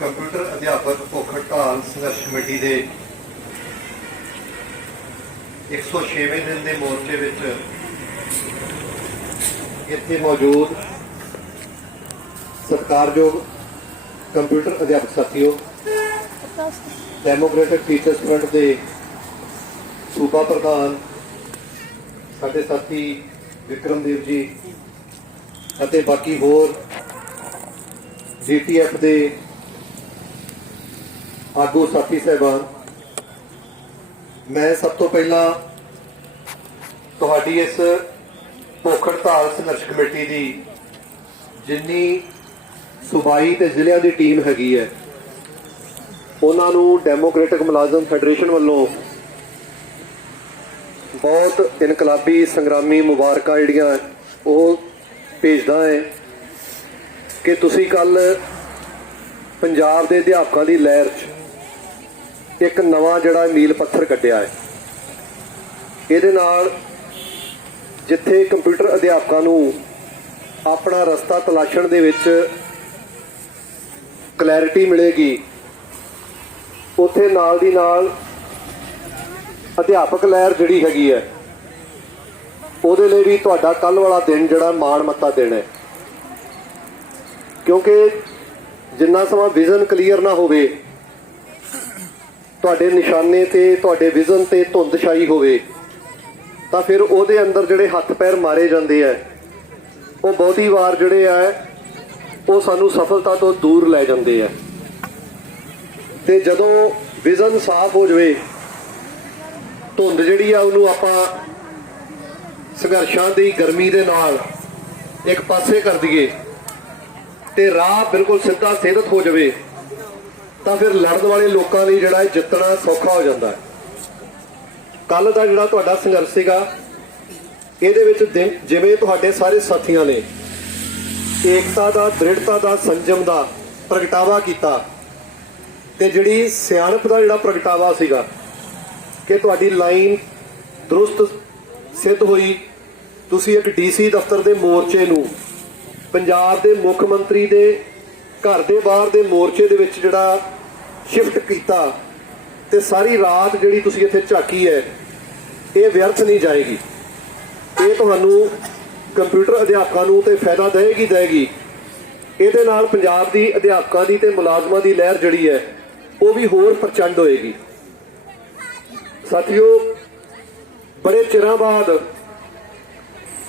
Computer ਅਧਿਆਪਕ ਭੁੱਖ ਹੜਤਾਲ ਸੰਘਰਸ਼ ਕਮੇਟੀ ਦੇ 106ਵੇਂ ਦਿਨ ਦੇ ਮੋਰਚੇ ਵਿੱਚ ਇੱਥੇ ਮੌਜੂਦ ਸਤਿਕਾਰਯੋਗ ਕੰਪਿਊਟਰ ਅਧਿਆਪਕ ਸਾਥੀਓ, ਡੈਮੋਕ੍ਰੈਟਿਕ ਟੀਚਰਸ ਫਰੰਟ ਦੇ ਸੂਬਾ ਪ੍ਰਧਾਨ ਸਾਡੇ ਸਾਥੀ ਵਿਕਰਮਦੇਵ ਜੀ ਅਤੇ ਬਾਕੀ ਹੋਰ ਜੀਟੀਐਫ ਦੇ ਆਗੂ ਸਾਥੀ ਸਹਿਬਾਨ, ਮੈਂ ਸਭ ਤੋਂ ਪਹਿਲਾਂ ਤੁਹਾਡੀ ਇਸ ਭੁੱਖ ਹੜਤਾਲ ਸੰਘਰਸ਼ ਕਮੇਟੀ ਦੀ ਜਿੰਨੀ ਸੂਬਾਈ ਤੇ ਜ਼ਿਲ੍ਹਿਆਂ ਦੀ ਟੀਮ ਹੈਗੀ ਹੈ, ਉਹਨਾਂ ਨੂੰ ਡੈਮੋਕ੍ਰੈਟਿਕ ਮੁਲਾਜ਼ਮ ਫੈਡਰੇਸ਼ਨ ਵੱਲੋਂ ਬਹੁਤ ਇਨਕਲਾਬੀ ਸੰਗਰਾਮੀ ਮੁਬਾਰਕਾਂ ਜਿਹੜੀਆਂ ਉਹ ਭੇਜਦਾ ਹੈ ਕਿ ਤੁਸੀਂ ਕੱਲ ਪੰਜਾਬ ਦੇ ਅਧਿਆਪਕਾਂ ਦੀ ਲਹਿਰ 'ਚ ਇੱਕ ਨਵਾਂ ਜਿਹੜਾ ਮੀਲ ਪੱਥਰ ਕੱਢਿਆ ਹੈ। ਇਹਦੇ ਨਾਲ ਜਿੱਥੇ ਕੰਪਿਊਟਰ ਅਧਿਆਪਕਾਂ ਨੂੰ ਆਪਣਾ ਰਸਤਾ ਤਲਾਸ਼ਣ ਦੇ ਵਿੱਚ ਕਲੈਰਿਟੀ ਮਿਲੇਗੀ, ਉੱਥੇ ਨਾਲ ਦੀ ਨਾਲ ਅਧਿਆਪਕ ਲਹਿਰ ਜਿਹੜੀ ਹੈਗੀ ਹੈ, ਉਹਦੇ ਲਈ ਵੀ ਤੁਹਾਡਾ ਕੱਲ ਵਾਲਾ ਦਿਨ ਜਿਹੜਾ ਮਾਣ ਮੱਤਾ ਦਿਨ ਹੈ। ਕਿਉਂਕਿ ਜਿੰਨਾ ਸਮਾਂ ਵਿਜ਼ਨ ਕਲੀਅਰ ਨਾ ਹੋਵੇ ਤੁਹਾਡੇ ਨਿਸ਼ਾਨੇ ਤੇ, ਤੁਹਾਡੇ ਵਿਜ਼ਨ ਤੇ ਧੁੰਦ ਹੋਵੇ, ਤਾਂ ਫਿਰ ਉਹਦੇ ਅੰਦਰ ਜਿਹੜੇ ਹੱਥ ਪੈਰ ਮਾਰੇ ਜਾਂਦੇ ਆ, ਉਹ ਬਹੁਤੀ ਵਾਰ ਜਿਹੜੇ ਆ, ਉਹ ਸਾਨੂੰ ਸਫਲਤਾ ਤੋਂ ਦੂਰ ਲੈ ਜਾਂਦੇ ਆ। ਤੇ ਜਦੋਂ ਵਿਜ਼ਨ ਸਾਫ਼ ਹੋ ਜਾਵੇ, ਧੁੰਦ ਜਿਹੜੀ ਆ, ਉਹਨੂੰ ਆਪਾਂ ਸੰਘਰਸ਼ਾਂ ਦੀ ਗਰਮੀ ਦੇ ਨਾਲ ਇੱਕ ਪਾਸੇ ਕਰ ਦਈਏ, ਤੇ ਰਾਹ ਬਿਲਕੁਲ ਸਿੱਧਾ ਸਿਹਰਤ ਹੋ ਜਾਵੇ ਤਾਂ ਫਿਰ ਲੜਨ ਵਾਲੇ ਲੋਕਾਂ ਲਈ ਜਿਹੜਾ ਇਹ ਜਿੱਤਣਾ ਸੌਖਾ ਹੋ ਜਾਂਦਾ ਹੈ। ਕੱਲ ਦਾ ਜਿਹੜਾ ਤੁਹਾਡਾ ਸੰਘਰਸ਼ ਸੀਗਾ, ਇਹਦੇ ਵਿੱਚ ਦਿਨ- ਜਿਵੇਂ ਤੁਹਾਡੇ ਸਾਰੇ ਸਾਥੀਆਂ ਨੇ ਏਕਤਾ ਦਾ, ਦ੍ਰਿੜਤਾ ਦਾ, ਸੰਜਮ ਦਾ ਪ੍ਰਗਟਾਵਾ ਕੀਤਾ ਤੇ ਜਿਹੜੀ ਸਿਆਣਪ ਦਾ ਜਿਹੜਾ ਪ੍ਰਗਟਾਵਾ ਸੀਗਾ ਕਿ ਤੁਹਾਡੀ ਲਾਈਨ ਦਰੁਸਤ ਸਿੱਧ ਹੋਈ, ਤੁਸੀਂ ਇੱਕ ਡੀਸੀ ਦਫ਼ਤਰ ਦੇ ਮੋਰਚੇ ਨੂੰ ਪੰਜਾਬ ਦੇ ਮੁੱਖ ਮੰਤਰੀ ਦੇ ਘਰ ਦੇ ਬਾਹਰ ਦੇ ਮੋਰਚੇ ਦੇ ਵਿੱਚ ਜਿਹੜਾ ਸ਼ਿਫਟ ਕੀਤਾ ਤੇ ਸਾਰੀ ਰਾਤ ਜਿਹੜੀ ਤੁਸੀਂ ਇੱਥੇ ਝਾਕੀ ਹੈ, ਇਹ ਵਿਅਰਥ ਨਹੀਂ ਜਾਏਗੀ। ਇਹ ਤੁਹਾਨੂੰ ਕੰਪਿਊਟਰ ਅਧਿਆਪਕਾਂ ਨੂੰ ਤੇ ਫਾਇਦਾ ਦੇਏਗੀ ਦੇਏਗੀ ਇਹਦੇ ਨਾਲ ਪੰਜਾਬ ਦੀ ਅਧਿਆਪਕਾਂ ਦੀ ਤੇ ਮੁਲਾਜ਼ਮਾਂ ਦੀ ਲਹਿਰ ਜਿਹੜੀ ਹੈ, ਉਹ ਵੀ ਹੋਰ ਪ੍ਰਚੰਡ ਹੋਏਗੀ। ਸਾਥੀਓ, ਬੜੇ ਚਿਰਾਂ ਬਾਅਦ,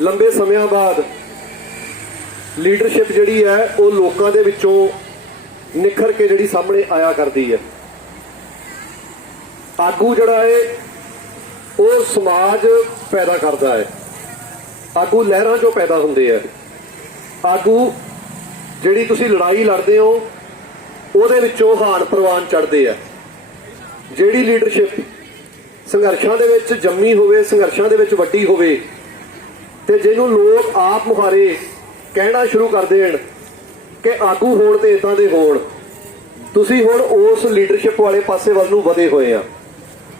ਲੰਬੇ ਸਮਿਆਂ ਬਾਅਦ, ਲੀਡਰਸ਼ਿਪ ਜਿਹੜੀ ਹੈ, ਉਹ ਲੋਕਾਂ ਦੇ ਵਿੱਚੋਂ ਨਿਖਰ ਕੇ ਜਿਹੜੀ ਸਾਹਮਣੇ ਆਇਆ ਕਰਦੀ ਹੈ। ਆਗੂ ਜਿਹੜਾ ਹੈ, ਉਹ ਸਮਾਜ ਪੈਦਾ ਕਰਦਾ ਹੈ। ਆਗੂ ਲਹਿਰਾਂ ਚੋਂ ਪੈਦਾ ਹੁੰਦੇ ਆ ਆਗੂ ਜਿਹੜੀ ਤੁਸੀਂ ਲੜਾਈ ਲੜਦੇ ਹੋ, ਉਹਦੇ ਵਿੱਚੋਂ ਹਾਨ ਪ੍ਰਵਾਨ ਚੜਦੇ ਆ ਜਿਹੜੀ ਲੀਡਰਸ਼ਿਪ ਸੰਘਰਸ਼ਾਂ ਦੇ ਵਿੱਚ ਜੰਮੀ ਹੋਵੇ, ਸੰਘਰਸ਼ਾਂ ਦੇ ਵਿੱਚ ਵੱਡੀ ਹੋਵੇ, ਤੇ ਜਿਹਨੂੰ ਲੋਕ ਆਪ ਮੁਹਾਰੇ ਕਹਿਣਾ ਸ਼ੁਰੂ ਕਰ ਦੇਣ ਕਿ ਆਗੂ ਹੋਣ ਤੇ ਇਦਾਂ ਦੇ ਹੋਣ। ਤੁਸੀਂ ਹੁਣ ਉਸ ਲੀਡਰਸ਼ਿਪ ਵਾਲੇ ਪਾਸੇ ਵੱਲ ਨੂੰ ਵਧੇ ਹੋਏ ਆ।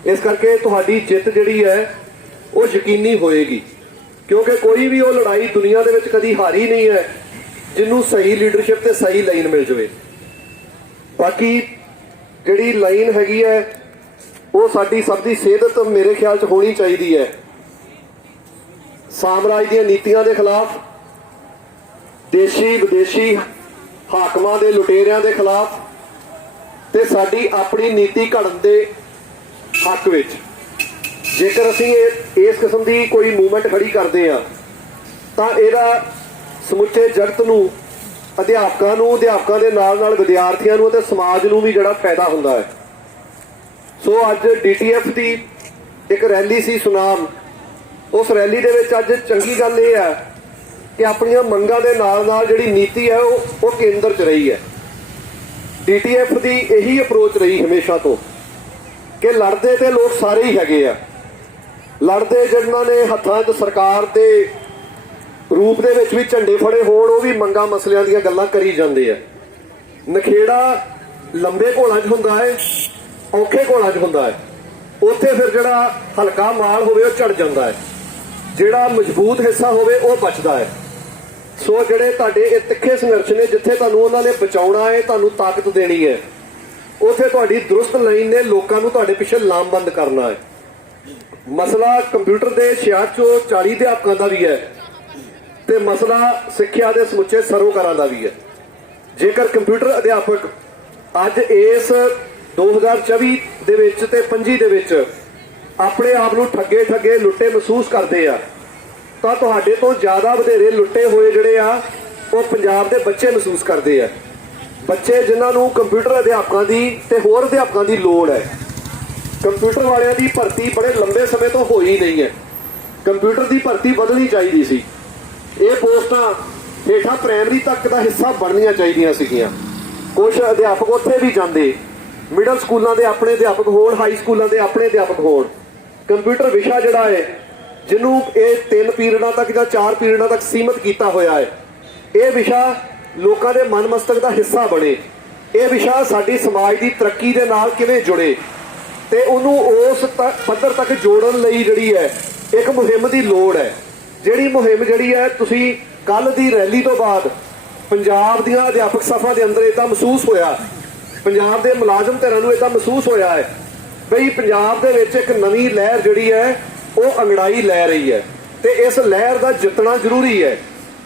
ਇਸ ਕਰਕੇ ਤੁਹਾਡੀ ਜਿੱਤ ਜਿਹੜੀ ਹੈ, ਉਹ ਯਕੀਨੀ ਹੋਏਗੀ। ਕਿਉਂਕਿ ਕੋਈ ਵੀ ਉਹ ਲੜਾਈ ਦੁਨੀਆ ਦੇ ਵਿੱਚ ਕਦੀ ਹਾਰੀ ਨਹੀਂ ਹੈ ਜਿਹਨੂੰ ਸਹੀ ਲੀਡਰਸ਼ਿਪ ਤੇ ਸਹੀ ਲਾਈਨ ਮਿਲ ਜਾਵੇ। ਬਾਕੀ ਜਿਹੜੀ ਲਾਈਨ ਹੈਗੀ ਹੈ, ਉਹ ਸਾਡੀ ਸਭ ਦੀ ਸਿਹਤ ਮੇਰੇ ਖਿਆਲ 'ਚ ਹੋਣੀ ਚਾਹੀਦੀ ਹੈ। ਸਾਮਰਾਜ ਦੀਆਂ ਨੀਤੀਆਂ ਦੇ ਖਿਲਾਫ ਦੇਸ਼ੀ ਵਿਦੇਸ਼ੀ ਹਾਕਮਾਂ ਦੇ ਲੁਟੇਰਿਆਂ ਦੇ ਖਿਲਾਫ ਤੇ ਸਾਡੀ ਆਪਣੀ ਨੀਤੀ ਘੜਨ ਦੇ ਹੱਕ ਵਿੱਚ। ਜੇਕਰ ਅਸੀਂ ਇਹ- ਇਸ ਕਿਸਮ ਦੀ ਕੋਈ ਮੂਵਮੈਂਟ ਖੜੀ ਕਰਦੇ ਆ ਤਾਂ ਇਹਦਾ ਸਮੁੱਚੇ ਜਗਤ ਨੂੰ, ਅਧਿਆਪਕਾਂ ਨੂੰ, ਅਧਿਆਪਕਾਂ ਦੇ ਨਾਲ ਨਾਲ ਵਿਦਿਆਰਥੀਆਂ ਨੂੰ ਅਤੇ ਸਮਾਜ ਨੂੰ ਵੀ ਜਿਹੜਾ ਫਾਇਦਾ ਹੁੰਦਾ ਹੈ। ਸੋ ਅੱਜ ਡੀਟੀਐਫ ਦੀ ਇੱਕ ਰੈਲੀ ਸੀ ਸੁਨਾਮ। ਉਸ ਰੈਲੀ ਦੇ ਵਿੱਚ ਅੱਜ ਚੰਗੀ ਗੱਲ ਇਹ ਹੈ ਕਿ ਆਪਣੀਆਂ ਮੰਗਾਂ ਦੇ ਨਾਲ ਨਾਲ ਜਿਹੜੀ ਨੀਤੀ ਹੈ ਉਹ ਉਹ ਕੇਂਦਰ 'ਚ ਰਹੀ ਹੈ। ਡੀਟੀਐਫ ਦੀ ਇਹੀ ਅਪਰੋਚ ਰਹੀ ਹਮੇਸ਼ਾ ਤੋਂ ਕਿ ਲੜਦੇ ਤੇ ਲੋਕ ਸਾਰੇ ਹੀ ਹੈਗੇ ਆ। ਲੜਦੇ ਜਿਨ੍ਹਾਂ ਨੇ ਹੱਥਾਂ 'ਚ ਸਰਕਾਰ ਦੇ ਰੂਪ ਦੇ ਵਿੱਚ ਵੀ ਝੰਡੇ ਫੜੇ ਹੋਣ, ਉਹ ਵੀ ਮੰਗਾ ਮਸਲਿਆਂ ਦੀਆਂ ਗੱਲਾਂ ਕਰੀ ਜਾਂਦੇ ਆ। ਨਖੇੜਾ ਲੰਬੇ ਘੋਲਾਂ 'ਚ ਹੁੰਦਾ ਹੈ, ਔਖੇ ਘੋਲਾਂ 'ਚ ਹੁੰਦਾ ਹੈ। ਉੱਥੇ ਫਿਰ ਜਿਹੜਾ ਹਲਕਾ ਮਾਲ ਹੋਵੇ ਉਹ ਝੜ ਜਾਂਦਾ ਹੈ। ਜਿਹੜਾ ਮਜ਼ਬੂਤ ਹਿੱਸਾ ਹੋਵੇ ਉਹ ਬਚਦਾ ਹੈ। ਸੋ ਜਿਹੜੇ ਤੁਹਾਡੇ ਇਹ ਤਿੱਖੇ ਸੰਘਰਸ਼ ਨੇ, ਜਿੱਥੇ ਤੁਹਾਨੂੰ ਉਹਨਾਂ ਨੇ ਬਚਾਉਣਾ ਹੈ, ਤੁਹਾਨੂੰ ਤਾਕਤ ਦੇਣੀ ਹੈ, ਉਥੇ ਤੁਹਾਡੀ ਦਰੁਸਤ ਲਾਈਨ ਨੇ ਲੋਕਾਂ ਨੂੰ ਤੁਹਾਡੇ ਪਿੱਛੇ ਲਾਮਬੰਦ ਕਰਨਾ ਹੈ। ਮਸਲਾ ਕੰਪਿਊਟਰ ਦੇ 66 ਚੋਂ 40 ਅਧਿਆਪਕਾਂ ਦਾ ਵੀ ਹੈ ਤੇ ਮਸਲਾ ਸਿੱਖਿਆ ਦੇ ਸਮੁੱਚੇ ਸਰੋਕਾਰਾਂ ਦਾ ਵੀ ਹੈ। ਜੇਕਰ ਕੰਪਿਊਟਰ ਅਧਿਆਪਕ ਅੱਜ ਇਸ 2024 ਦੇ ਵਿੱਚ ਤੇ 25 ਦੇ ਵਿੱਚ ਆਪਣੇ ਆਪ ਨੂੰ ਠੱਗੇ ਠੱਗੇ ਲੁੱਟੇ ਮਹਿਸੂਸ ਕਰਦੇ ਆ ਤਾਂ ਤੁਹਾਡੇ ਤੋਂ ਜ਼ਿਆਦਾ ਵਧੇਰੇ ਲੁੱਟੇ ਹੋਏ ਜਿਹੜੇ ਆ, ਉਹ ਪੰਜਾਬ ਦੇ ਬੱਚੇ ਮਹਿਸੂਸ ਕਰਦੇ ਆ। ਬੱਚੇ ਜਿਨ੍ਹਾਂ ਨੂੰ ਕੰਪਿਊਟਰ ਅਧਿਆਪਕਾਂ ਦੀ ਤੇ ਹੋਰ ਅਧਿਆਪਕਾਂ ਦੀ ਲੋੜ ਹੈ। ਕੰਪਿਊਟਰ ਵਾਲਿਆਂ ਦੀ ਭਰਤੀ ਬੜੇ ਲੰਬੇ ਸਮੇਂ ਤੋਂ ਹੋਈ ਨਹੀਂ ਹੈ। ਕੰਪਿਊਟਰ ਦੀ ਭਰਤੀ ਵਧਣੀ ਚਾਹੀਦੀ ਸੀ। ਇਹ ਪੋਸਟਾਂ ਹੇਠਾਂ ਪ੍ਰਾਇਮਰੀ ਤੱਕ ਦਾ ਹਿੱਸਾ ਬਣਨੀਆਂ ਚਾਹੀਦੀਆਂ ਸੀਗੀਆਂ। ਕੁਝ ਅਧਿਆਪਕ ਉੱਥੇ ਵੀ ਜਾਂਦੇ। ਮਿਡਲ ਸਕੂਲਾਂ ਦੇ ਆਪਣੇ ਅਧਿਆਪਕ ਹੋਣ, ਹਾਈ ਸਕੂਲਾਂ ਦੇ ਆਪਣੇ ਅਧਿਆਪਕ ਹੋਣ। ਕੰਪਿਊਟਰ ਵਿਸ਼ਾ ਜਿਹੜਾ ਹੈ ਜਿਹਨੂੰ ਇਹ ਤਿੰਨ ਪੀਰੀਅਡਾਂ ਤੱਕ ਜਾਂ ਚਾਰ ਪੀਰੀਅਡਾਂ ਤੱਕ ਸੀਮਿਤ ਕੀਤਾ ਹੋਇਆ ਹੈ। ਇਹ ਵਿਸ਼ਾ ਲੋਕਾਂ ਦੇ ਮਨਮਸਤਕ ਦਾ ਹਿੱਸਾ ਬਣੇ। ਇਹ ਵਿਸ਼ਾ ਸਾਡੀ ਸਮਾਜ ਦੀ ਤਰੱਕੀ ਦੇ ਨਾਲ ਕਿਵੇਂ ਜੁੜੇ ਤੇ ਉਹਨੂੰ ਉਸ ਪੱਧਰ ਤੱਕ ਜੋੜਨ ਲਈ ਜਿਹੜੀ ਹੈ, ਇੱਕ ਮੁਹਿੰਮ ਦੀ ਲੋੜ ਹੈ। ਜਿਹੜੀ ਮੁਹਿੰਮ ਜਿਹੜੀ ਹੈ, ਤੁਸੀਂ ਕੱਲ ਦੀ ਰੈਲੀ ਤੋਂ ਬਾਅਦ ਪੰਜਾਬ ਦੀਆਂ ਅਧਿਆਪਕ ਸਭਾ ਦੇ ਅੰਦਰ ਇਦਾਂ ਮਹਿਸੂਸ ਹੋਇਆ। ਪੰਜਾਬ ਦੇ ਮੁਲਾਜ਼ਮ ਧਿਰਾਂ ਨੂੰ ਇਦਾਂ ਮਹਿਸੂਸ ਹੋਇਆ ਹੈ। ਬਈ ਪੰਜਾਬ ਦੇ ਵਿੱਚ ਇੱਕ ਨਵੀਂ ਲਹਿਰ ਜਿਹੜੀ ਹੈ ਉਹ ਅੰਗੜਾਈ ਲੈ ਰਹੀ ਹੈ ਤੇ ਇਸ ਲਹਿਰ ਦਾ ਜਿੱਤਣਾ ਜ਼ਰੂਰੀ ਹੈ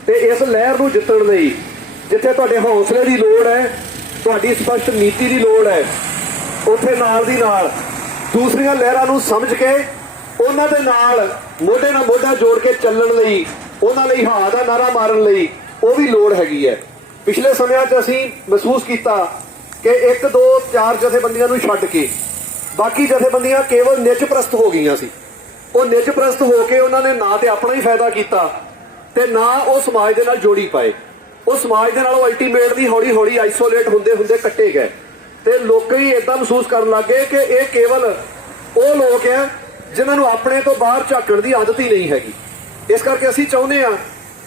ਤੇ ਇਸ ਲਹਿਰ ਨੂੰ ਜਿੱਤਣ ਲਈ ਜਿੱਥੇ ਤੁਹਾਡੇ ਹੌਸਲੇ ਦੀ ਲੋੜ ਹੈ, ਤੁਹਾਡੀ ਸਪਸ਼ਟ ਨੀਤੀ ਦੀ ਲੋੜ ਹੈ, ਉੱਥੇ ਨਾਲ ਦੀ ਨਾਲ ਦੂਸਰੀਆਂ ਲਹਿਰਾਂ ਨੂੰ ਸਮਝ ਕੇ ਉਹਨਾਂ ਦੇ ਨਾਲ ਮੋਢੇ ਨਾਲ ਮੋਢਾ ਜੋੜ ਕੇ ਚੱਲਣ ਲਈ, ਉਹਨਾਂ ਲਈ ਹਾਂ ਦਾ ਨਾਰਾ ਮਾਰਨ ਲਈ ਉਹ ਵੀ ਲੋੜ ਹੈਗੀ ਹੈ। ਪਿਛਲੇ ਸਮਿਆਂ 'ਚ ਅਸੀਂ ਮਹਿਸੂਸ ਕੀਤਾ ਕਿ ਇੱਕ, ਦੋ, ਚਾਰ ਜਥੇਬੰਦੀਆਂ ਨੂੰ ਛੱਡ ਕੇ ਬਾਕੀ ਜਥੇਬੰਦੀਆਂ ਕੇਵਲ ਨਿੱਜ ਪ੍ਰਸਤ ਹੋ ਗਈਆਂ ਸੀ। ਉਹ ਨਿੱਜ ਪ੍ਰਸਤ ਹੋ ਕੇ ਉਹਨਾਂ ਨੇ ਨਾ ਤੇ ਆਪਣਾ ਹੀ ਫਾਇਦਾ ਕੀਤਾ ਤੇ ਨਾ ਉਹ ਸਮਾਜ ਦੇ ਨਾਲ ਜੋੜੀ ਪਾਏ। ਉਹ ਸਮਾਜ ਦੇ ਨਾਲ ਉਹ ਅਲਟੀਮੇਟਲੀ ਹੌਲੀ ਹੌਲੀ ਆਈਸੋਲੇਟ ਹੁੰਦੇ ਹੁੰਦੇ ਕੱਟੇ ਗਏ। ਤੇ ਲੋਕ ਇਦਾਂ ਮਹਿਸੂਸ ਕਰਨ ਲੱਗੇ ਕਿ ਇਹ ਕੇਵਲ ਉਹ ਲੋਕ ਆ ਜਿਨ੍ਹਾਂ ਨੂੰ ਆਪਣੇ ਤੋਂ ਬਾਹਰ ਝਾਕਣ ਦੀ ਆਦਤ ਹੀ ਨਹੀਂ ਹੈਗੀ। ਇਸ ਕਰਕੇ ਅਸੀਂ ਚਾਹੁੰਦੇ ਆ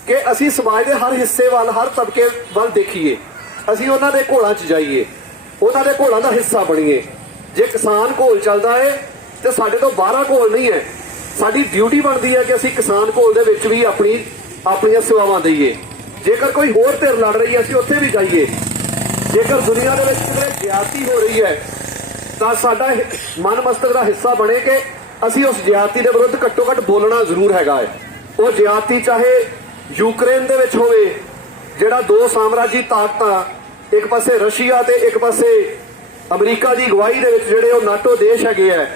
ਕਿ ਅਸੀਂ ਸਮਾਜ ਦੇ ਹਰ ਹਿੱਸੇ ਵੱਲ, ਹਰ ਤਬਕੇ ਵੱਲ ਦੇਖੀਏ। ਅਸੀਂ ਉਹਨਾਂ ਦੇ ਘੋਲਾਂ 'ਚ ਜਾਈਏ। ਉਹਨਾਂ ਦੇ ਘੋਲਾਂ ਦਾ ਹਿੱਸਾ ਬਣੀਏ। ਜੇ ਕਿਸਾਨ ਘੋਲ ਚੱਲਦਾ ਏ ਤੇ ਸਾਡੇ ਤੋਂ ਬਾਹਰ ਘੋਲ ਨਹੀਂ ਹੈ ਸਾਡੀ ਡਿਊਟੀ ਬਣਦੀ ਹੈ ਕਿ ਅਸੀਂ ਕਿਸਾਨ ਘੋਲ ਦੇ ਵਿੱਚ ਵੀ ਆਪਣੀ, ਆਪਣੀਆਂ ਸੇਵਾਵਾਂ ਦਈਏ। ਜੇਕਰ ਕੋਈ ਹੋਰ ਧਿਰ ਲੜ ਰਹੀ ਹੈ, ਅਸੀਂ ਉੱਥੇ ਵੀ ਜਾਈਏ। ਜੇਕਰ ਦੁਨੀਆ ਦੇ ਵਿੱਚ ਕਿਤੇ ਜ਼ਿਆਦਤੀ ਹੋ ਰਹੀ ਹੈ, ਤਾਂ ਸਾਡਾ ਹਿ- ਮਨ ਮਸਤਕ ਦਾ ਹਿੱਸਾ ਬਣੇ ਕਿ ਅਸੀਂ ਉਸ ਜ਼ਿਆਦਤੀ ਦੇ ਵਿਰੁੱਧ ਘੱਟੋ ਘੱਟ ਬੋਲਣਾ ਜ਼ਰੂਰ ਹੈਗਾ ਹੈ। ਉਹ ਜ਼ਿਆਦਤੀ ਚਾਹੇ ਯੂਕਰੇਨ ਦੇ ਵਿੱਚ ਹੋਵੇ, ਜਿਹੜਾ ਦੋ ਸਾਮਰਾਜੀ ਤਾਕਤਾਂ, ਇੱਕ ਪਾਸੇ ਰਸ਼ੀਆ ਤੇ ਇੱਕ ਪਾਸੇ ਅਮਰੀਕਾ ਦੀ ਅਗਵਾਈ ਦੇ ਵਿੱਚ ਜਿਹੜੇ ਉਹ ਨਾਟੋ ਦੇਸ਼ ਹੈਗੇ ਆ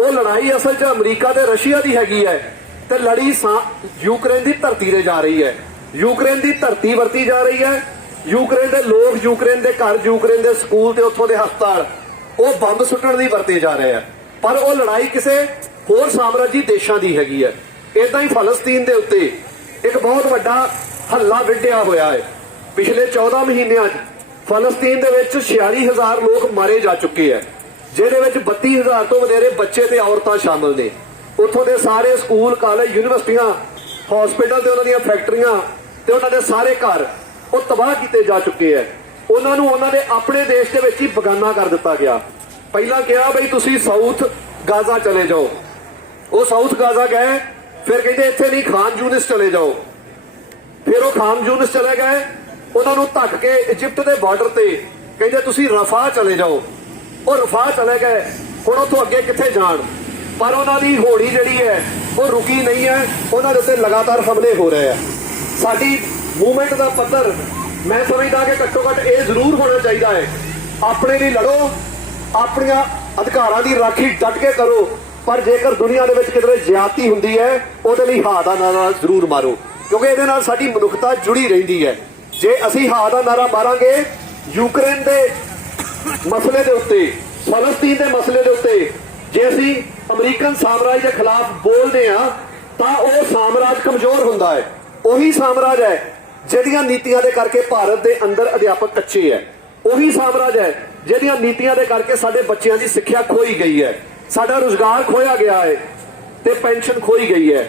ਉਹ ਲੜਾਈ ਅਸਲ 'ਚ ਅਮਰੀਕਾ ਤੇ ਰਸ਼ੀਆ ਦੀ ਹੈਗੀ ਹੈ ਤੇ ਲੜੀ ਯੂਕਰੇਨ ਦੀ ਧਰਤੀ ਤੇ ਜਾ ਰਹੀ ਹੈ। ਯੂਕਰੇਨ ਦੀ ਧਰਤੀ ਵਰਤੀ ਜਾ ਰਹੀ ਹੈ। ਯੂਕਰੇਨ ਦੇ ਲੋਕ ਯੂਕਰੇਨ ਦੇ ਘਰ, ਯੂਕਰੇਨ ਦੇ ਸਕੂਲ ਤੇ ਉੱਥੋਂ ਦੇ ਹਸਪਤਾਲ, ਉਹ ਬੰਬ ਸੁੱਟਣ ਲਈ ਵਰਤੇ ਜਾ ਰਹੇ ਆ ਪਰ ਉਹ ਲੜਾਈ ਕਿਸੇ ਹੋਰ ਸਾਮਰਾਜੀ ਦੇਸ਼ਾਂ ਦੀ ਹੈਗੀ ਹੈ। ਇਦਾਂ ਹੀ ਫਲਸਤੀਨ ਦੇ ਉੱਤੇ ਇੱਕ ਬਹੁਤ ਵੱਡਾ ਹੱਲਾ ਵਿੱਢਿਆ ਹੋਇਆ ਹੈ। ਪਿਛਲੇ 14 ਮਹੀਨਿਆਂ 'ਚ ਫਲਸਤੀਨ ਦੇ ਵਿੱਚ 46000 ਲੋਕ ਮਾਰੇ ਜਾ ਚੁੱਕੇ ਆ ਜਿਹਦੇ ਵਿੱਚ 32000 ਤੋਂ ਵਧੇਰੇ ਬੱਚੇ ਤੇ ਔਰਤਾਂ ਸ਼ਾਮਲ ਨੇ। ਉੱਥੋਂ ਦੇ ਸਾਰੇ ਸਕੂਲ, ਕਾਲਜ, ਯੂਨੀਵਰਸਿਟੀਆਂ ਹਸਪੀਟਲ ਤੇ ਉਹਨਾਂ ਦੀਆਂ ਫੈਕਟਰੀਆਂ ਤੇ ਉਹਨਾਂ ਦੇ ਸਾਰੇ ਘਰ ਉਹ ਤਬਾਹ ਕੀਤੇ ਜਾ ਚੁੱਕੇ ਆ ਉਹਨਾਂ ਨੂੰ ਉਹਨਾਂ ਦੇ ਆਪਣੇ ਦੇਸ਼ ਦੇ ਵਿੱਚ ਹੀ ਬਗਾਨਾ ਕਰ ਦਿੱਤਾ ਗਿਆ। ਪਹਿਲਾਂ ਕਿਹਾ ਬਈ ਤੁਸੀਂ ਸਾਊਥ ਗਾਜ਼ਾ ਚਲੇ ਜਾਓ। ਉਹ ਸਾਊਥ ਗਾਜ਼ਾ ਗਏ, ਫਿਰ ਕਹਿੰਦੇ ਇੱਥੇ ਨਹੀਂ, ਖਾਨ ਯੂਨਿਸ ਚਲੇ ਜਾਓ। ਫਿਰ ਉਹ ਖਾਨ ਯੂਨਿਸ ਚਲੇ ਗਏ। ਉਹਨਾਂ ਨੂੰ ਧੱਕ ਕੇ ਇਜਿਪਟ ਦੇ ਬਾਰਡਰ ਤੇ ਕਹਿੰਦੇ ਤੁਸੀਂ ਰਫਾ ਚਲੇ ਜਾਓ। ਉਹ ਰਫਾ ਚਲੇ ਗਏ। ਹੁਣ ਉੱਥੋਂ ਅੱਗੇ ਕਿੱਥੇ ਜਾਣ? ਪਰ ਉਹਨਾਂ ਦੀ ਹੋੜੀ ਜਿਹੜੀ ਹੈ, ਉਹ ਰੁਕੀ ਨਹੀਂ ਹੈ। ਉਹਨਾਂ ਦੇ ਉੱਤੇ ਲਗਾਤਾਰ ਹਮਲੇ ਹੋ ਰਹੇ ਆ। ਸਾਡੀ ਮੂਵਮੈਂਟ ਦਾ ਪੱਧਰ ਮੈਂ ਸਮਝਦਾ ਕਿ ਘੱਟੋ ਘੱਟ ਇਹ ਜ਼ਰੂਰ ਹੋਣਾ ਚਾਹੀਦਾ ਹੈ। ਆਪਣੇ ਲਈ ਲੜੋ, ਆਪਣੀਆਂ ਅਧਿਕਾਰਾਂ ਦੀ ਰਾਖੀ ਡਟ ਕੇ ਕਰੋ। ਪਰ ਜੇਕਰ ਦੁਨੀਆ ਦੇ ਵਿੱਚ ਕਿਤੇ ਜ਼ਿਆਤੀ ਹੁੰਦੀ ਹੈ, ਉਹਦੇ ਲਈ ਹਾਂ ਦਾ ਨਾਰਾ ਜ਼ਰੂਰ ਮਾਰੋ। ਕਿਉਂਕਿ ਇਹਦੇ ਨਾਲ ਸਾਡੀ ਮਨੁੱਖਤਾ ਜੁੜੀ ਰਹਿੰਦੀ ਹੈ। ਜੇ ਅਸੀਂ ਹਾਂ ਦਾ ਨਾਰਾ ਮਾਰਾਂਗੇ, ਯੂਕਰੇਨ ਦੇ ਮਸਲੇ ਦੇ ਉੱਤੇ, ਫਲਸਤੀਨ ਦੇ ਮਸਲੇ ਦੇ ਉੱਤੇ, ਜੇ ਅਸੀਂ ਅਮਰੀਕਨ ਸਾਮਰਾਜ ਦੇ ਖਿਲਾਫ ਬੋਲਦੇ ਆ ਤਾਂ ਉਹ ਸਾਮਰਾਜ ਕਮਜ਼ੋਰ ਹੁੰਦਾ ਹੈ। ਉਹੀ ਸਾਮਰਾਜ ਹੈ ਜਿਹੜੀਆਂ ਨੀਤੀਆਂ ਦੇ ਕਰਕੇ ਭਾਰਤ ਦੇ ਅੰਦਰ ਅਧਿਆਪਕ ਕੱਚੇ ਹੈ। ਉਹੀ ਸਾਮਰਾਜ ਹੈ ਜਿਹੜੀਆਂ ਨੀਤੀਆਂ ਦੇ ਕਰਕੇ ਸਾਡੇ ਬੱਚਿਆਂ ਦੀ ਸਿੱਖਿਆ ਖੋਈ ਗਈ ਹੈ। ਸਾਡਾ ਰੋਜ਼ਗਾਰ ਖੋਇਆ ਗਿਆ ਹੈ ਤੇ ਪੈਨਸ਼ਨ ਖੋਈ ਗਈ ਹੈ।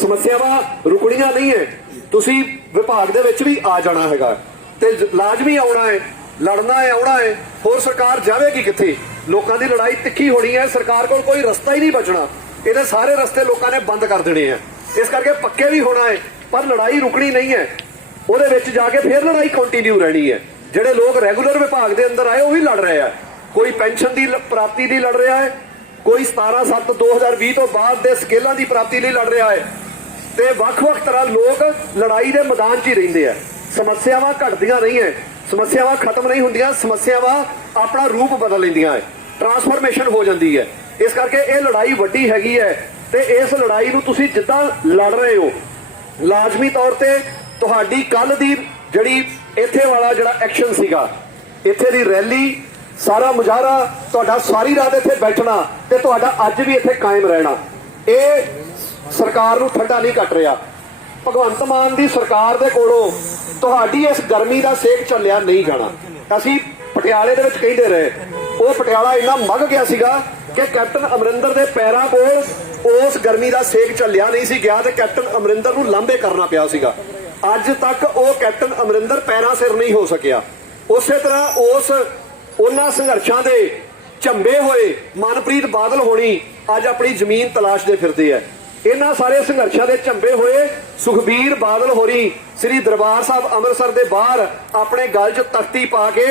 ਸਮੱਸਿਆਵਾਂ ਰੁਕਣੀਆਂ ਨਹੀਂ ਹੈ। ਤੁਸੀਂ ਵਿਭਾਗ ਦੇ ਵਿੱਚ ਵੀ ਆ ਜਾਣਾ ਹੈਗਾ। ਤੇ ਲਾਜ਼ਮੀ ਆਉਣਾ ਹੈ ਲੜਨਾ ਹੈ, ਆਉਣਾ ਹੈ, ਹੋਰ ਸਰਕਾਰ ਜਾਵੇਗੀ ਕਿੱਥੇ? ਲੋਕਾਂ ਦੀ ਲੜਾਈ ਤਿੱਖੀ ਹੋਣੀ ਹੈ, ਸਰਕਾਰ ਕੋਲ ਕੋਈ ਰਸਤਾ ਹੀ ਨਹੀਂ ਬਚਣਾ। ਇਹਦੇ ਸਾਰੇ ਰਸਤੇ ਲੋਕਾਂ ਨੇ ਬੰਦ ਕਰ ਦੇਣੇ ਆ। ਇਸ ਕਰਕੇ ਪੱਕੇ ਵੀ ਹੋਣਾ ਹੈ, ਪਰ ਲੜਾਈ ਰੁਕਣੀ ਨਹੀਂ ਹੈ। ਉਹਦੇ ਵਿੱਚ ਜਾ ਕੇ ਫਿਰ ਲੜਾਈ ਕੰਟੀਨਿਊ ਰਹਿਣੀ ਹੈ। ਜਿਹੜੇ ਲੋਕ ਰੈਗੂਲਰ ਵਿਭਾਗ ਦੇ ਅੰਦਰ ਆਏ, ਉਹ ਵੀ ਲੜ ਰਹੇ ਆ। ਕੋਈ ਪੈਨਸ਼ਨ ਦੀ ਪ੍ਰਾਪਤੀ ਲਈ ਲੜ ਰਿਹਾ ਹੈ, ਕੋਈ 17 7 2020 ਤੋਂ ਬਾਅਦ ਦੇ ਸਕੇਲਾਂ ਦੀ ਪ੍ਰਾਪਤੀ ਲਈ ਲੜ ਰਿਹਾ ਹੈ। ਤੇ ਵੱਖ-ਵੱਖ ਤਰ੍ਹਾਂ ਲੋਕ ਲੜਾਈ ਦੇ ਮੈਦਾਨ 'ਚ ਹੀ ਰਹਿੰਦੇ ਆ। ਸਮੱਸਿਆਵਾਂ ਘਟਦੀਆਂ ਨਹੀਂ ਐ ਸਮੱਸਿਆਵਾਂ ਖਤਮ ਨਹੀਂ ਹੁੰਦੀਆਂ, ਸਮੱਸਿਆਵਾਂ ਆਪਣਾ ਰੂਪ ਬਦਲ ਲੈਂਦੀਆਂ ਐ ਟਰਾਂਸਫਰਮੇਸ਼ਨ ਹੋ ਜਾਂਦੀ ਹੈ। ਇਸ ਕਰਕੇ ਇਹ ਲੜਾਈ ਵੱਡੀ ਹੈਗੀ ਹੈ ਤੇ ਇਸ ਲੜਾਈ ਨੂੰ ਤੁਸੀਂ ਜਿੱਦਾਂ ਲੜ ਰਹੇ ਹੋ, ਲਾਜ਼ਮੀ ਤੌਰ ਤੇ ਤੁਹਾਡੀ ਕੱਲ ਦੀ ਜਿਹੜੀ ਇੱਥੇ ਵਾਲਾ ਜਿਹੜਾ ਐਕਸ਼ਨ ਸੀਗਾ, ਇੱਥੇ ਦੀ ਰੈਲੀ ਸਾਰਾ ਮੁਜ਼ਾਹਰਾ, ਤੁਹਾਡਾ ਸਾਰੀ ਰਾਤ ਇੱਥੇ ਬੈਠਣਾ ਤੇ ਤੁਹਾਡਾ ਅੱਜ ਵੀ ਇੱਥੇ ਕਾਇਮ ਰਹਿਣਾ, ਇਹ ਸਰਕਾਰ ਨੂੰ ਠੰਡਾ ਨਹੀਂ ਕੱਟ ਰਿਹਾ। ਭਗਵੰਤ ਮਾਨ ਦੀ ਸਰਕਾਰ ਦੇ ਕੋਲੋਂ ਤੁਹਾਡੀ ਇਸ ਗਰਮੀ ਦਾ ਸੇਕ ਚੱਲਿਆ ਨਹੀਂ ਜਾਣਾ। ਅਸੀਂ ਪਟਿਆਲੇ ਦੇ ਵਿੱਚ ਕਹਿੰਦੇ ਰਹੇ। ਉਹ ਪਟਿਆਲਾ ਇੰਨਾ ਮੱਗ ਗਿਆ ਸੀਗਾ ਕਿ ਕੈਪਟਨ ਅਮਰਿੰਦਰ ਦੇ ਪੈਰਾਂ ਕੋਲ ਉਸ ਗਰਮੀ ਦਾ ਸੇਕ ਚੱਲਿਆ ਨਹੀਂ ਸੀ ਗਿਆ ਤੇ ਕੈਪਟਨ ਅਮਰਿੰਦਰ ਨੂੰ ਲਾਂਬੇ ਕਰਨਾ ਪਿਆ ਸੀਗਾ। ਅੱਜ ਤੱਕ ਉਹ ਕੈਪਟਨ ਅਮਰਿੰਦਰ ਪੈਰਾਂ ਸਿਰ ਨਹੀਂ ਹੋ ਸਕਿਆ। ਉਸੇ ਤਰ੍ਹਾਂ ਉਸ ਉਹਨਾਂ ਸੰਘਰਸ਼ਾਂ ਦੇ ਝੰਬੇ ਹੋਏ ਮਨਪ੍ਰੀਤ ਬਾਦਲ ਹੋਣੀ ਅੱਜ ਆਪਣੀ ਜ਼ਮੀਨ ਤਲਾਸ਼ਦੇ ਫਿਰਦੇ ਐ ਇਹਨਾਂ ਸਾਰੇ ਸੰਘਰਸ਼ਾਂ ਦੇ ਝੰਬੇ ਹੋਏ ਸੁਖਬੀਰ ਬਾਦਲ ਹੋਰੀ ਸ੍ਰੀ ਦਰਬਾਰ ਸਾਹਿਬ ਅੰਮ੍ਰਿਤਸਰ ਦੇ ਬਾਹਰ ਆਪਣੇ ਗਲ 'ਚ ਤਖਤੀ ਪਾ ਕੇ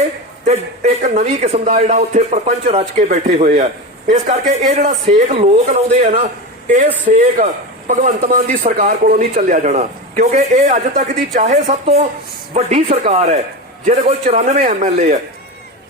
ਤੇ ਇੱਕ ਨਵੀਂ ਕਿਸਮ ਦਾ ਜਿਹੜਾ ਉੱਥੇ ਪ੍ਰਪੰਚ ਰਚ ਕੇ ਬੈਠੇ ਹੋਏ ਆ। ਇਸ ਕਰਕੇ ਇਹ ਜਿਹੜਾ ਸੇਕ ਲੋਕ ਲਾਉਂਦੇ ਆ ਨਾ, ਇਹ ਸੇਕ ਭਗਵੰਤ ਮਾਨ ਦੀ ਸਰਕਾਰ ਕੋਲੋਂ ਨਹੀਂ ਚੱਲਿਆ ਜਾਣਾ। ਕਿਉਂਕਿ ਇਹ ਅੱਜ ਤੱਕ ਦੀ ਚਾਹੇ ਸਭ ਤੋਂ ਵੱਡੀ ਸਰਕਾਰ ਹੈ, ਜਿਹਦੇ ਕੋਲ 94 ਐਮਐਲਏ ਹੈ।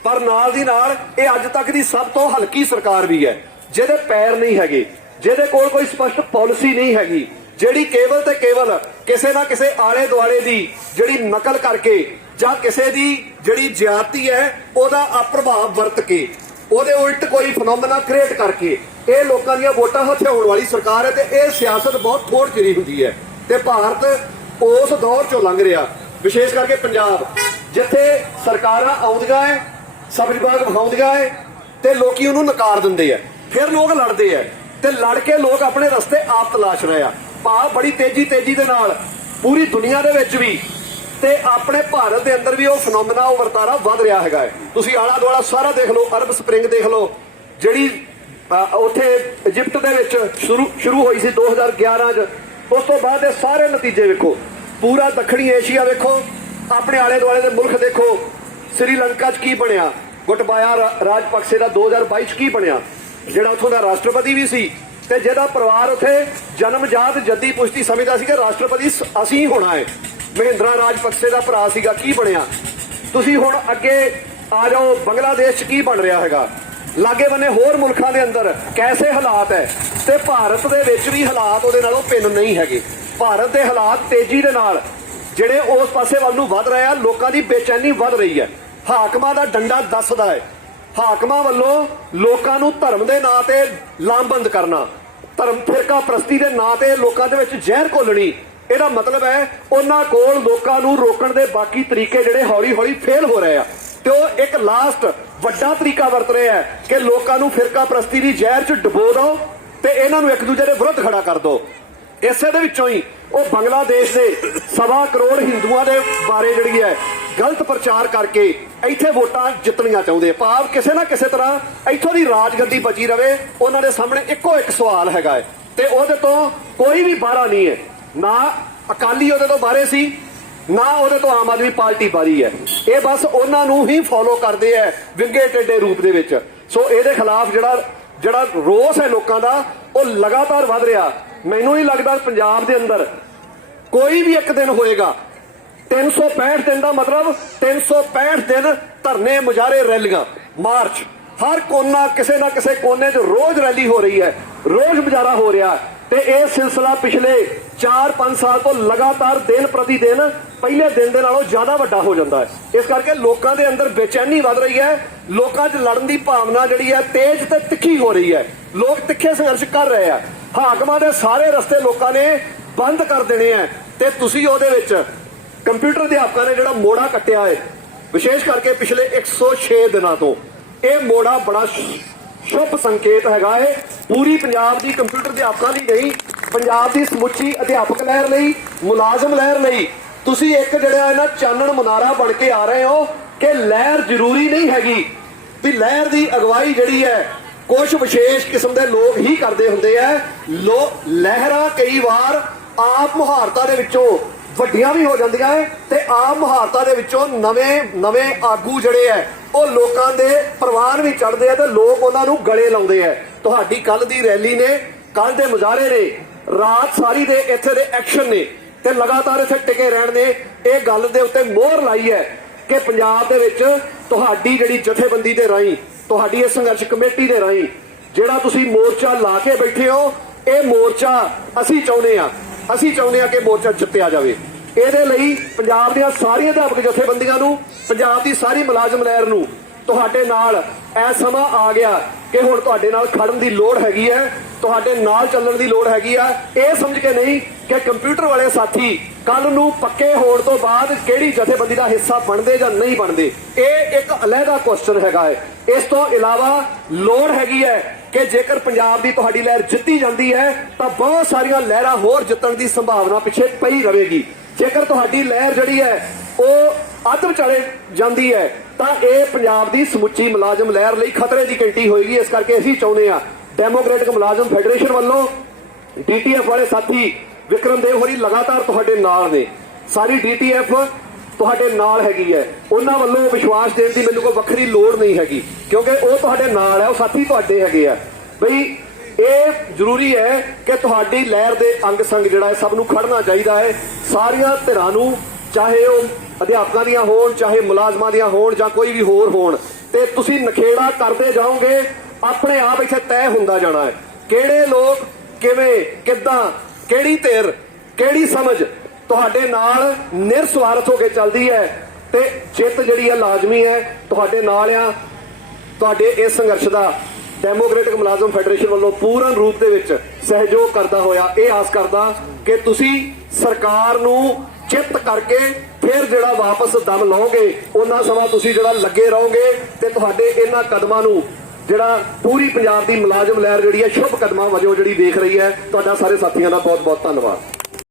ਪਰ ਨਾਲ ਦੀ ਨਾਲ ਇਹ ਅੱਜ ਤੱਕ ਦੀ ਸਭ ਤੋਂ ਹਲਕੀ ਸਰਕਾਰ ਵੀ ਹੈ, ਜਿਹਦੇ ਪੈਰ ਨਹੀਂ ਹੈਗੇ। ਜਿਹਦੇ ਕੋਲ ਕੋਈ ਸਪਸ਼ਟ ਪਾਲਿਸੀ ਨਹੀਂ ਹੈਗੀ, ਜਿਹੜੀ ਕੇਵਲ ਤੇ ਕੇਵਲ ਕਿਸੇ ਨਾ ਕਿਸੇ ਆਲੇ ਦੁਆਲੇ ਦੀ ਜਿਹੜੀ ਨਕਲ ਕਰਕੇ ਜਾਂ ਕਿਸੇ ਦੀ ਜਿਹੜੀ ਜਿਆਤੀ ਹੈ, ਉਹਦਾ ਅਪ੍ਰਭਾਵ ਵਰਤ ਕੇ, ਉਹਦੇ ਉਲਟ ਕੋਈ ਫਨੋਮਨਾ ਕ੍ਰੀਏਟ ਕਰਕੇ, ਇਹ ਲੋਕਾਂ ਦੀਆਂ ਵੋਟਾਂ ਹਥਿਆਉਣ ਵਾਲੀ ਸਰਕਾਰ ਹੈ ਤੇ ਇਹ ਸਿਆਸਤ ਬਹੁਤ ਥੋੜ ਚਿਰੀ ਹੁੰਦੀ ਹੈ। ਤੇ ਭਾਰਤ ਉਸ ਦੌਰ ਚੋਂ ਲੰਘ ਰਿਹਾ, ਵਿਸ਼ੇਸ਼ ਕਰਕੇ ਪੰਜਾਬ, ਜਿੱਥੇ ਸਰਕਾਰਾਂ ਆਉਂਦੀਆਂ ਹੈ ਸਬਜ਼ ਬਾਗ ਵਿਖਾਉਂਦੀਆਂ ਹੈ ਤੇ ਲੋਕੀ ਉਹਨੂੰ ਨਕਾਰ ਦਿੰਦੇ ਐ ਫਿਰ ਲੋਕ ਲੜਦੇ ਐ ਤੇ ਲੜ ਕੇ ਲੋਕ ਆਪਣੇ ਰਸਤੇ ਆਪ ਤਲਾਸ਼ ਰਹੇ ਆ। ਭਾਵ ਬੜੀ ਤੇਜ਼ੀ ਤੇਜ਼ੀ ਦੇ ਨਾਲ। ਪੂਰੀ ਦੁਨੀਆ ਦੇ ਵਿੱਚ ਵੀ। ਤੇ ਆਪਣੇ ਭਾਰਤ ਦੇ ਅੰਦਰ ਵੀ ਉਹ ਫਨੋਮਨਾ ਉਹ ਵਰਤਾਰਾ ਵੱਧ ਰਿਹਾ ਹੈਗਾ ਤੁਸੀਂ ਆਲਾ ਦੁਆਲਾ ਸਾਰਾ ਦੇਖ ਲਓ, ਅਰਬ ਸਪ੍ਰਿੰਗ ਦੇਖ ਲਓ। ਜਿਹੜੀ ਉੱਥੇ ਇਜਿਪਟ ਦੇ ਵਿੱਚ ਸ਼ੁਰੂ ਸ਼ੁਰੂ ਹੋਈ ਸੀ 2011 ਚ। ਉਸ ਤੋਂ ਬਾਅਦ ਇਹ ਸਾਰੇ ਨਤੀਜੇ ਵੇਖੋ। ਪੂਰਾ ਦੱਖਣੀ ਏਸ਼ੀਆ ਵੇਖੋ। ਆਪਣੇ ਆਲੇ ਦੁਆਲੇ ਦੇ ਮੁਲਕ ਦੇਖੋ। ਸ੍ਰੀਲੰਕਾ ਚ ਕੀ ਬਣਿਆ? ਗੁਟਬਾਇਆ ਰਾਜਪਕਸੇ ਦਾ 2022 ਚ ਕੀ ਬਣਿਆ? ਜਿਹੜਾ ਉੱਥੋਂ ਦਾ ਰਾਸ਼ਟਰਪਤੀ ਵੀ ਸੀ ਤੇ ਜਿਹਦਾ ਪਰਿਵਾਰ ਉੱਥੇ ਜਨਮਜਾਤ ਜੱਦੀ ਪੁਸ਼ਤੀ ਸਮਝਦਾ ਸੀ ਕਿ ਰਾਸ਼ਟਰਪਤੀ ਅਸੀਂ ਹੋਣਾ ਹੈ। ਮਹਿੰਦਰਾ ਰਾਜਪਕਸੇ ਦਾ ਭਰਾ ਸੀਗਾ, ਕੀ ਬਣਿਆ? ਤੁਸੀਂ ਹੁਣ ਅੱਗੇ ਆ ਜਾਓ, ਬੰਗਲਾਦੇਸ਼ 'ਚ ਕੀ ਬਣ ਰਿਹਾ ਹੈਗਾ? ਲਾਗੇ ਬੰਨੇ ਹੋਰ ਮੁਲਕਾਂ ਦੇ ਅੰਦਰ ਕੈਸੇ ਹਾਲਾਤ ਹੈ? ਤੇ ਭਾਰਤ ਦੇ ਵਿੱਚ ਵੀ ਹਾਲਾਤ ਉਹਦੇ ਨਾਲੋਂ ਭਿੰਨ ਨਹੀਂ ਹੈਗੇ। ਭਾਰਤ ਦੇ ਹਾਲਾਤ ਤੇਜ਼ੀ ਦੇ ਨਾਲ ਜਿਹੜੇ ਉਸ ਪਾਸੇ ਵੱਲ ਨੂੰ ਵੱਧ ਰਹੇ ਆ, ਲੋਕਾਂ ਦੀ ਬੇਚੈਨੀ ਵੱਧ ਰਹੀ ਹੈ। ਹਾਕਮਾਂ ਦਾ ਡੰਡਾ ਦੱਸਦਾ ਹੈ ਹਾਕਮਾਂ ਵੱਲੋਂ ਲੋਕਾਂ ਨੂੰ ਧਰਮ ਦੇ ਨਾਂ ਤੇ ਲਾਮਬੰਦ ਕਰਨਾ। ਧਰਮ ਫਿਰਕਾ ਪ੍ਰਸਤੀ ਦੇ ਨਾਂ ਤੇ ਲੋਕਾਂ ਦੇ ਵਿੱਚ ਜ਼ਹਿਰ ਘੋਲਣੀ। ਇਹਦਾ ਮਤਲਬ ਹੈ ਉਹਨਾਂ ਕੋਲ ਲੋਕਾਂ ਨੂੰ ਰੋਕਣ ਦੇ ਬਾਕੀ ਤਰੀਕੇ ਜਿਹੜੇ ਹੌਲੀ-ਹੌਲੀ ਫੇਲ ਹੋ ਰਹੇ ਆ। ਤੇ ਉਹ ਇੱਕ ਲਾਸਟ ਵੱਡਾ ਤਰੀਕਾ ਵਰਤ ਰਿਹਾ ਹੈ ਕਿ ਲੋਕਾਂ ਨੂੰ ਫਿਰਕਾ ਪ੍ਰਸਤੀ ਦੀ ਜ਼ਹਿਰ 'ਚ ਡੁਬੋ ਦਿਓ ਤੇ ਇਹਨਾਂ ਨੂੰ ਇੱਕ ਦੂਜੇ ਦੇ ਵਿਰੁੱਧ ਖੜਾ ਕਰ ਦਿਓ ਇਸੇ ਦੇ ਵਿੱਚੋਂ ਹੀ ਉਹ ਬੰਗਲਾਦੇਸ਼ ਦੇ ਸਵਾ ਕਰੋੜ ਹਿੰਦੂਆਂ ਦੇ ਬਾਰੇ ਜਿਹੜੀ ਹੈ ਗਲਤ ਪ੍ਰਚਾਰ ਕਰਕੇ ਇੱਥੇ ਵੋਟਾਂ ਜਿੱਤਣੀਆਂ ਚਾਹੁੰਦੇ ਆ। ਭਾਵ ਕਿਸੇ ਨਾ ਕਿਸੇ ਤਰ੍ਹਾਂ ਇੱਥੋਂ ਦੀ ਰਾਜਗੱਦੀ ਬਚੀ ਰਵੇ, ਉਹਨਾਂ ਦੇ ਸਾਹਮਣੇ ਇੱਕੋ ਇੱਕ ਸਵਾਲ ਹੈਗਾ ਹੈ। ਤੇ ਉਹਦੇ ਤੋਂ ਕੋਈ ਵੀ ਬਾਹਰਾ ਨਹੀਂ ਹੈ। ਨਾ ਅਕਾਲੀ ਉਹਦੇ ਤੋਂ ਬਾਹਰੇ ਸੀ, ਨਾ ਉਹਦੇ ਤੋਂ ਆਮ ਆਦਮੀ ਪਾਰਟੀ ਬਾਰੀ ਹੈ। ਇਹ ਬਸ ਉਹਨਾਂ ਨੂੰ ਹੀ ਫੋਲੋ ਕਰਦੇ ਆ ਵਿੰਗੇ ਟੇਡੇ ਰੂਪ ਦੇ ਵਿੱਚ। ਸੋ ਇਹਦੇ ਖਿਲਾਫ ਜਿਹੜਾ ਜਿਹੜਾ ਰੋਸ ਹੈ ਲੋਕਾਂ ਦਾ, ਉਹ ਲਗਾਤਾਰ ਵੱਧ ਰਿਹਾ। ਮੈਨੂੰ ਨਹੀਂ ਲੱਗਦਾ ਪੰਜਾਬ ਦੇ ਅੰਦਰ ਕੋਈ ਵੀ ਇੱਕ ਦਿਨ ਹੋਏਗਾ 365 ਦਿਨ ਦਾ ਮਤਲਬ 365 ਦਿਨ ਧਰਨੇ ਮੁਜ਼ਾਹਰੇ ਰੈਲੀਆਂ, ਮਾਰਚ। ਹਰ ਕੋਨਾ ਕਿਸੇ ਨਾ ਕਿਸੇ ਕੋਨੇ 'ਚ ਰੋਜ਼ ਰੈਲੀ ਹੋ ਰਹੀ ਹੈ, ਰੋਜ਼ ਮੁਜ਼ਾਰਾ ਹੋ ਰਿਹਾ ਤੇ ਇਹ ਸਿਲਸਿਲਾ ਪਿਛਲੇ 4-5 ਸਾਲ ਤੋਂ ਲਗਾਤਾਰ ਦਿਨ ਪ੍ਰਤੀ ਦਿਨ, ਪਹਿਲੇ ਦਿਨ ਦੇ ਨਾਲੋਂ ਜ਼ਿਆਦਾ ਵੱਡਾ ਹੋ ਜਾਂਦਾ ਹੈ। ਇਸ ਕਰਕੇ ਲੋਕਾਂ ਦੇ ਅੰਦਰ ਬੇਚੈਨੀ ਵੱਧ ਰਹੀ ਹੈ, ਲੋਕਾਂ 'ਚ ਲੜਨ ਦੀ ਭਾਵਨਾ ਜਿਹੜੀ ਹੈ ਤੇਜ਼ ਤੇ ਤਿੱਖੀ ਹੋ ਰਹੀ ਹੈ। ਲੋਕ ਤਿੱਖੇ ਸੰਘਰਸ਼ ਕਰ ਰਹੇ ਆ। ਹਾਕਮਾਂ ਦੇ ਸਾਰੇ ਰਸਤੇ ਲੋਕਾਂ ਨੇ ਬੰਦ ਕਰ ਦੇਣੇ ਆ ਤੇ ਤੁਸੀਂ ਉਹਦੇ ਵਿੱਚ ਕੰਪਿਊਟਰ ਅਧਿਆਪਕਾਂ ਨੇ ਜਿਹੜਾ ਮੋੜਾ ਕੱਟਿਆ ਹੈ ਵਿਸ਼ੇਸ਼ ਕਰਕੇ ਪਿਛਲੇ 106 ਦਿਨਾਂ ਤੋਂ, ਇਹ ਮੋੜਾ ਬੜਾ ਸ਼ੁਭ ਸੰਕੇਤ ਹੈਗਾ ਹੈ ਪੂਰੀ ਪੰਜਾਬ ਦੀ ਕੰਪਿਊਟਰ ਅਧਿਆਪਕਾਂ ਲਈ ਨਹੀਂ ਪੰਜਾਬ ਦੀ ਸਮੁੱਚੀ ਅਧਿਆਪਕ ਲਹਿਰ ਲਈ, ਮੁਲਾਜ਼ਮ ਲਹਿਰ ਲਈ। ਤੁਸੀਂ ਇੱਕ ਜਿਹੜਾ ਇਹਨਾਂ ਚਾਨਣ ਮਨਾਰਾ ਬਣ ਕੇ ਆ ਰਹੇ ਹੋ ਕਿ ਲਹਿਰ ਜ਼ਰੂਰੀ ਨਹੀਂ ਹੈਗੀ। ਵੀ ਲਹਿਰ ਦੀ ਅਗਵਾਈ ਜਿਹੜੀ ਹੈ ਕੁਝ ਵਿਸ਼ੇਸ਼ ਕਿਸਮ ਦੇ ਲੋਕ ਹੀ ਕਰਦੇ ਹੁੰਦੇ ਆ। ਲੋ, ਲਹਿਰਾਂ ਕਈ ਵਾਰ ਆਪ ਮੁਹਾਰਤਾ ਦੇ ਵਿੱਚੋਂ ਵੱਡੀਆਂ ਵੀ ਹੋ ਜਾਂਦੀਆਂ ਤੇ ਆਮ ਮੁਹਾਰਤਾਂ ਦੇ ਵਿੱਚੋਂ ਨਵੇਂ ਨਵੇਂ ਆਗੂ ਜਿਹੜੇ ਐ, ਉਹ ਲੋਕਾਂ ਦੇ ਪ੍ਰਵਾਨ ਵੀ ਚੜਦੇ ਆ ਤੇ ਲੋਕ ਉਹਨਾਂ ਨੂੰ ਗਲੇ ਲਾਉਂਦੇ ਆ ਤੁਹਾਡੀ ਕੱਲ ਦੀ ਰੈਲੀ ਨੇ ਕੱਲ ਦੇ ਮੁਜ਼ਾਹਰੇ ਨੇ, ਰਾਤ ਸਾਰੀ ਦੇ ਇੱਥੇ ਦੇ ਐਕਸ਼ਨ ਨੇ ਤੇ ਲਗਾਤਾਰ ਇੱਥੇ ਟਿਕੇ ਰਹਿਣ ਨੇ। ਇਹ ਗੱਲ ਦੇ ਉੱਤੇ ਮੋਹਰ ਲਾਈ ਹੈ ਕਿ ਪੰਜਾਬ ਦੇ ਵਿੱਚ ਤੁਹਾਡੀ ਜਿਹੜੀ ਜਥੇਬੰਦੀ ਦੇ ਰਾਹੀਂ ਤੁਹਾਡੀ ਇਹ ਸੰਘਰਸ਼ ਕਮੇਟੀ ਦੇ ਰਾਹੀਂ ਜਿਹੜਾ ਤੁਸੀਂ ਮੋਰਚਾ ਲਾ ਕੇ ਬੈਠੇ ਹੋ, ਇਹ ਮੋਰਚਾ ਅਸੀਂ ਚਾਹੁੰਦੇ ਆ ਅਸੀਂ ਚਾਹੁੰਦੇ ਆ ਕਿ ਮੋਰਚਾ ਜਿੱਤਿਆ ਜਾਵੇ। ਇਹਦੇ ਲਈ ਪੰਜਾਬ ਦੀਆਂ ਸਾਰੀਆਂ ਅਧਿਆਪਕ ਜਥੇਬੰਦੀਆਂ ਨੂੰ, ਪੰਜਾਬ ਦੀ ਸਾਰੀ ਮੁਲਾਜ਼ਮ ਲਹਿਰ ਨੂੰ ਤੁਹਾਡੇ ਨਾਲ ਇਹ ਸਮਾਂ ਆ ਗਿਆ ਕਿ ਹੁਣ ਤੁਹਾਡੇ ਨਾਲ ਖੜਨ ਦੀ ਲੋੜ ਹੈਗੀ ਹੈ, ਤੁਹਾਡੇ ਨਾਲ ਚੱਲਣ ਦੀ ਲੋੜ ਹੈਗੀ ਆ। ਇਹ ਸਮਝ ਕੇ ਨਹੀਂ ਕਿ ਕੰਪਿਊਟਰ ਵਾਲੇ ਸਾਥੀ ਕੱਲ ਨੂੰ ਪੱਕੇ ਹੋਣ ਤੋਂ ਬਾਅਦ ਕਿਹੜੀ ਜਥੇਬੰਦੀ ਦਾ ਹਿੱਸਾ ਬਣਦੇ ਜਾਂ ਨਹੀਂ ਬਣਦੇ। ਇਹ ਇੱਕ ਅਲੱਗਾ ਕੁਐਸਚਨ ਹੈਗਾ ਹੈ। ਇਸ ਤੋਂ ਇਲਾਵਾ ਲੋੜ ਹੈਗੀ ਹੈ ਕਿ ਜੇਕਰ ਪੰਜਾਬ ਦੀ ਤੁਹਾਡੀ ਲਹਿਰ ਜਿੱਤੀ ਜਾਂਦੀ ਹੈ, ਤਾਂ ਬਹੁਤ ਸਾਰੀਆਂ ਲਹਿਰਾਂ ਹੋਰ ਜਿੱਤਣ ਦੀ ਸੰਭਾਵਨਾ ਪਿੱਛੇ ਪਈ ਰਹੇਗੀ। ਜੇਕਰ ਤੁਹਾਡੀ ਲਹਿਰ ਜਿਹੜੀ ਹੈ, ਉਹ ਅੱਧ ਵਿਚਾਲੇ ਜਾਂਦੀ ਹੈ, ਤਾਂ ਇਹ ਪੰਜਾਬ ਦੀ ਸਮੁੱਚੀ ਮੁਲਾਜ਼ਮ ਲਹਿਰ ਲਈ ਖਤਰੇ ਦੀ ਘੰਟੀ ਹੋਏਗੀ। ਇਸ ਕਰਕੇ ਅਸੀਂ ਚਾਹੁੰਦੇ ਹਾਂ ਡੈਮੋਕ੍ਰੈਟਿਕ ਮੁਲਾਜ਼ਮ ਫੈਡਰੇਸ਼ਨ ਵੱਲੋਂ ਡੀਟੀਐਫ ਵਾਲੇ ਸਾਥੀ ਵਿਕਰਮ ਦੇਵ ਹੋਰੀ ਲਗਾਤਾਰ ਤੁਹਾਡੇ ਨਾਲ ਨੇ। ਸਾਰੀ ਡੀਟੀਐਫ ਤੁਹਾਡੇ ਨਾਲ ਹੈਗੀ ਹੈ। ਉਹਨਾਂ ਵੱਲੋਂ ਵਿਸ਼ਵਾਸ ਦੇਣ ਦੀ ਮੈਨੂੰ ਕੋਈ ਵੱਖਰੀ ਲੋੜ ਨਹੀਂ ਹੈਗੀ। ਕਿਉਂਕਿ ਉਹ ਤੁਹਾਡੇ ਨਾਲ ਹੈ, ਉਹ ਸਾਥੀ ਤੁਹਾਡੇ ਹੈਗੇ ਆ। ਬਈ, ਇਹ ਜ਼ਰੂਰੀ ਹੈ ਕਿ ਤੁਹਾਡੀ ਲਹਿਰ ਦੇ ਅੰਗ ਸੰਗ ਜਿਹੜਾ ਹੈ ਸਭ ਨੂੰ ਖੜਨਾ ਚਾਹੀਦਾ ਹੈ। ਸਾਰੀਆਂ ਧਿਰਾਂ ਨੂੰ, ਚਾਹੇ ਉਹ ਅਧਿਆਪਕਾਂ ਦੀਆਂ ਹੋਣ, ਚਾਹੇ ਮੁਲਾਜ਼ਮਾਂ ਦੀਆਂ ਹੋਣ ਜਾਂ ਕੋਈ ਵੀ ਹੋਰ ਹੋਣ, ਤੇ ਤੁਸੀਂ ਨਖੇੜਾ ਕਰਦੇ ਜਾਓਗੇ, ਆਪਣੇ ਆਪ ਇੱਥੇ ਤੈਅ ਹੁੰਦਾ ਜਾਣਾ ਹੈ। ਕਿਹੜੇ ਲੋਕ, ਕਿਵੇਂ, ਕਿੱਦਾਂ, ਕਿਹੜੀ ਧਿਰ, ਕਿਹੜੀ ਸਮਝ ਤੁਹਾਡੇ ਨਾਲ ਨਿਰਸਵਾਰਥ ਹੋ ਕੇ ਚੱਲਦੀ ਹੈ ਤੇ ਜਿੱਤ ਜਿਹੜੀ ਹੈ ਲਾਜ਼ਮੀ ਹੈ। ਤੁਹਾਡੇ ਨਾਲ ਆ। ਤੁਹਾਡੇ ਇਸ ਸੰਘਰਸ਼ ਦਾ ਡੈਮੋਕ੍ਰੈਟਿਕ ਮੁਲਾਜ਼ਮ ਫੈਡਰੇਸ਼ਨ ਵੱਲੋਂ ਪੂਰਨ ਰੂਪ ਦੇ ਵਿੱਚ ਸਹਿਯੋਗ ਕਰਦਾ ਹੋਇਆ, ਇਹ ਆਸ ਕਰਦਾ ਕਿ ਤੁਸੀਂ ਸਰਕਾਰ ਨੂੰ ਚਿੱਤ ਕਰਕੇ ਫਿਰ ਜਿਹੜਾ ਵਾਪਸ ਦਮ ਲਓਗੇ, ਉਹਨਾਂ ਸਮਾਂ ਤੁਸੀਂ ਜਿਹੜਾ ਲੱਗੇ ਰਹੋਗੇ ਤੇ ਤੁਹਾਡੇ ਇਹਨਾਂ ਕਦਮਾਂ ਨੂੰ ਜਿਹੜਾ ਪੂਰੀ ਪੰਜਾਬ ਦੀ ਮੁਲਾਜ਼ਮ ਲਹਿਰ ਜਿਹੜੀ ਹੈ, ਸ਼ੁਭ ਕਦਮਾਂ ਵਜੋਂ ਜਿਹੜੀ ਦੇਖ ਰਹੀ ਹੈ। ਤੁਹਾਡਾ ਸਾਰੇ ਸਾਥੀਆਂ ਦਾ ਬਹੁਤ ਬਹੁਤ ਧੰਨਵਾਦ।